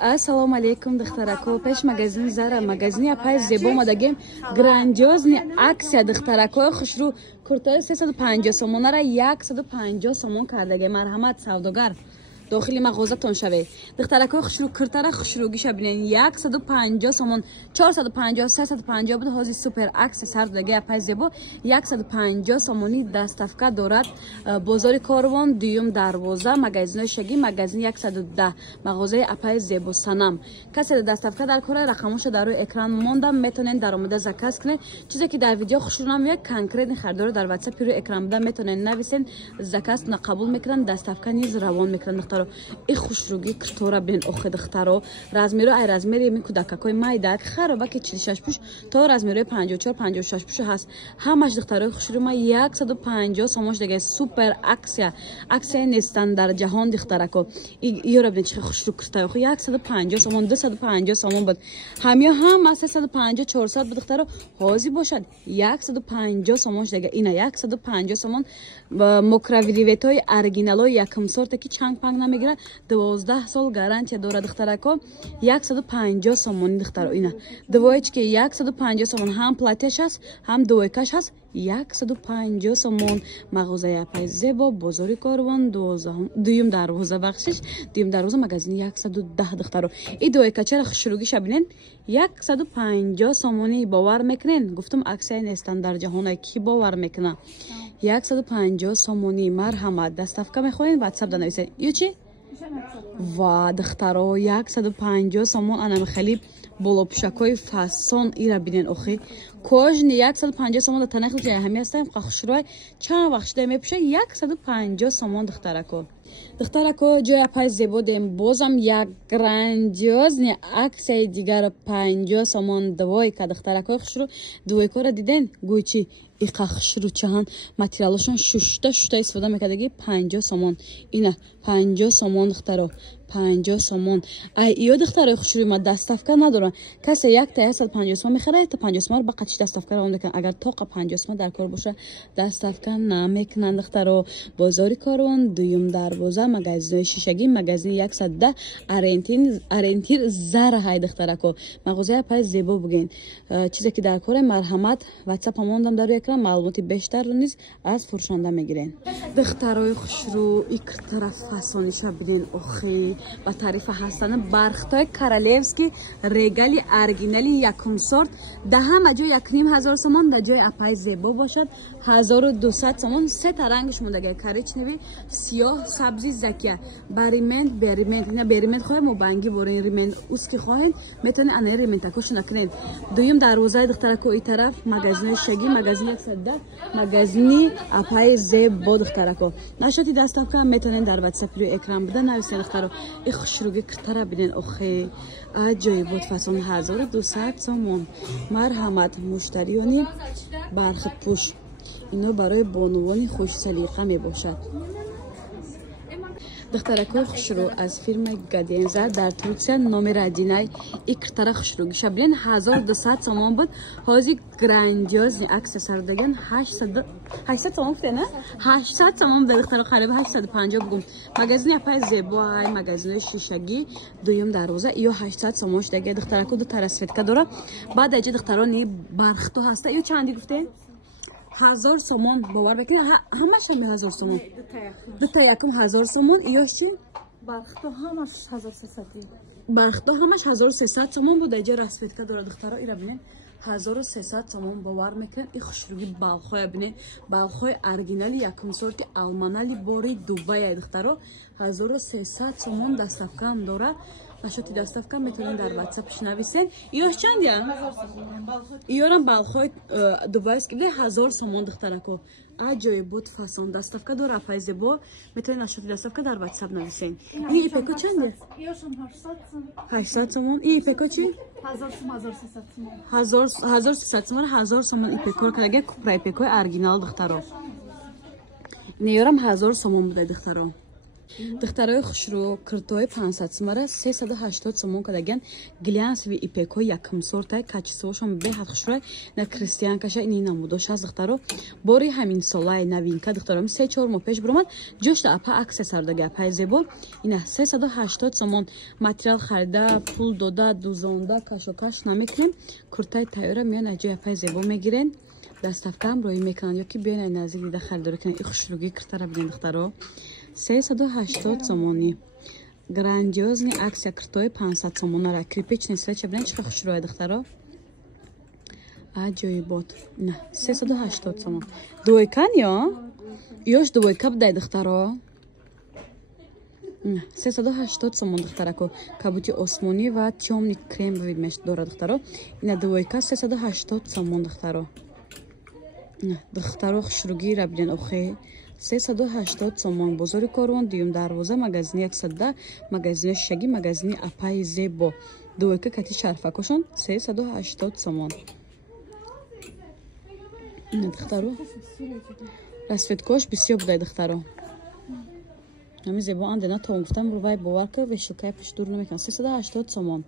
Ассалому алейкум, духтарако. Пеш магазин Зара, магазин апай зебо мадагем грандиозни аксия духтарако хушру куртаи 350 сомонара 150 сомон кардаге. Марҳамат савдогар. داخلی مغازه‌تون شوه. دخترک‌ها خشرو کرتره خشروگیش ببینین 150 سومون 450 350 بود هازی سوپر عکس سر دیگه پای زیبا 150 سومونی دستافکا دارد بازار کاروان دیوم دروازه مغازه شگی مغازه 110 مغازه اپای زیبا سنم کسی دستافکا در کار رقمش در روی اکران موندم میتونین درآمد زکات کنین چیزی که در ویدیو خشرونم یک کانکریت خریدار در واتساپ روی اکران بوده میتونین نویسین زکات قبول میکنن دستافکا نیز روان میکنن ای خوشروگی کتورا بین اخ دخترو رزمیرو ای رزمیری می کودککای مایدک خرابه که 46 پوش تا رزمیرو 54 56 پوش هست همش دخترای خوشرو ما 150 سومش دیگه سوپر اکسیا نیستن در جهان دخترکو یورا بین چه خوشرو کرتای خو 150 سومون 250 سومون بود همیا هم 350 400 بود دخترو حاضی باشد 150 سومش دیگه اینا 150 سومون مکرویلیوتای اورجینالای یکم سورت که چنگ پنگ میگیره 12 سال گارانتی داره دخترکو 150 سومون دخترو اینا دوایچ که 150 سومون هم پلاتش هست هم دویکش هست 150 سومون مغازه پای زیبا بازار کاروان دویم دروازه بخشش دویم دروازه مغازه 110 دخترو این دویکا چرا خشروگیش ببینین 150 سومونی باور میکنین گفتم اکسای نیستن در جهان کی باور میکنه 150 سومونی مرحمت دستافکا میخواین واتساپ دنویسین یو چی و دخترو 150 سومون انا خیلی بالا پوشکای فسان ایرا بینن اخی کاژن 150 سومون تنخ جای همی هستم خشروی چند وقت شده میپوشه 150 سومون دخترکو جای پای زیبا دیم بازم یک گراندیوزنی عکس دیگر 50 سومون دوای که دخترکو خشرو دوای کار دیدن گویچی ای خشرو چهان ماتریالشون شوشته استفاده میکردگی 50 سومون اینا 50 سومون دخترو 50 سومون ایو دخترای خوشروی ما دستافکا ندارن کسی یک تا 150 سومون میخره تا 50 سومون با قطعی دستافکا رو میکنن اگر طاق 50 سومون در کار باشه دستافکا نمیکنن دخترو بازار کاروان دویم دروازه مغازه شیشگی مغازه 110 ارنتیر زر های دخترکو مغازه پای زیبا بگین چیزی که در کار مرحمت واتساپ هموندم در اکران معلوماتی بیشتر رو نیز از فروشنده میگیرین دخترای خوشرو یک طرف فسونیش ببینین اخی با تعریف هستن برختای کارالevski رگالی اورجینالی یکم سورت ده هم جای 1500 سومون در جای اپای زیبا باشد 1200 سومون سه تا رنگش مونده کریچنوی سیاه سبزی زکیه بریمنت اینا بریمنت خواهیم و بنگی بورین ریمنت اوسکی خواهیم میتونه انه ریمنت تکوش نکنید دویم دروازه دخترکو ای طرف مغازه شگی مغازه 110 مغازه اپای زیبا دخترکو نشاتی دستافکا میتونین در واتساپ روی اکران بده نویسین دخترو ای خوشروگی کرتره بینین اخی اجای بود فصل 1200 سومون مرحمت مشتریانی برخ پوش اینو برای بانوانی خوش سلیقه می باشد دخترکو خوشرو از فیلم گادینزا در ترکیه نامر ادینای ایکتره خوشروگی شبلین 1200 سومون بود هازی گراندیوز عکس سر دگن 800 سومون بود نه 800 سومون بود دخترکو خریب 850 بگم مغازه پای زیبا مغازه شیشگی دویم دروازه ایو 800 سومونش دیگه دخترکو دو ترسفت که داره بعد اجی دخترانی برختو هسته ایو چندی گفته 1000 سومون باور بکنید همش هم 1000 سومون دو تا یکم 1000 سومون ایو چی برختو همش 1300 برختو همش 1300 سومون بود اینجا رسمیت که داره دخترا ایرا ببینید 1300 سومون باور میکنن این خوشروگی بالخوی ببینید بالخوی اورجینالی یکم سورتی آلمانالی بوری دبی دخترا 1300 سومون دستافکا هم داره نشاتی دستافکا میتونین در واتساپش نویسین ایوش چندیه؟ ایورم بالخوی دبی است که 1000 سومون دخترکو اجای بود فسان دستافکا داره اپای زیبا میتونین نشاتی دستافکا در واتساپ نویسین این ایپکو چنده؟ ایوشم 800 سومون این ایپکو چی؟ 1300 سومون 1000 سومون ایپکو که اگه کپرای ایپکو اورجینال دخترو نیورم 1000 سومون بوده دخترو духтарои хушрӯ куртои 500 сомара 380 сомон кардаган глянсови ипекҳо якум сорта качествошон беҳад хушрӯ на кристианкаша ини намудош аст духтаро бори ҳамин солаи новинка духтарам 3-4 моҳ пеш буромад ҷошта апа аксия сардаги апаи зебо ина 380 сомон материал харида пул дода дузонда кашокаш намекунем куртаи тайёра миён аҷои апаи зебо мегирен дастафтаам роӣ мекунанд ёки биён ай наздик дида харидорӣ кунанд ин хушрӯгии куртара бинед духтаро 380 сомонӣ грандиозни аксия куртои 500 сомонара крипечный свеча бинед чӣ қадр хушрӯ духтаро аҷоибот на 380 сомон дуойкан ё ёш дуойка будай духтаро 380 сомон духтарако кабути осмонӣ ва тёмни кремовӣ дорад духтаро ина дуойка 380 сомон духтаро духтаро хушрӯгиира бинен охе 380 сомон бозори корвон дуюм дарвоза магазини 110 магазини шишагӣ магазини апаи зебо дуойка кати шарфакошон 380 сомон духтаро расветкош бисёр будай духтаро ҳами зебо андена то гуфтам рӯ вай бовар ка вешукай пеш дур намекунад 380 сомон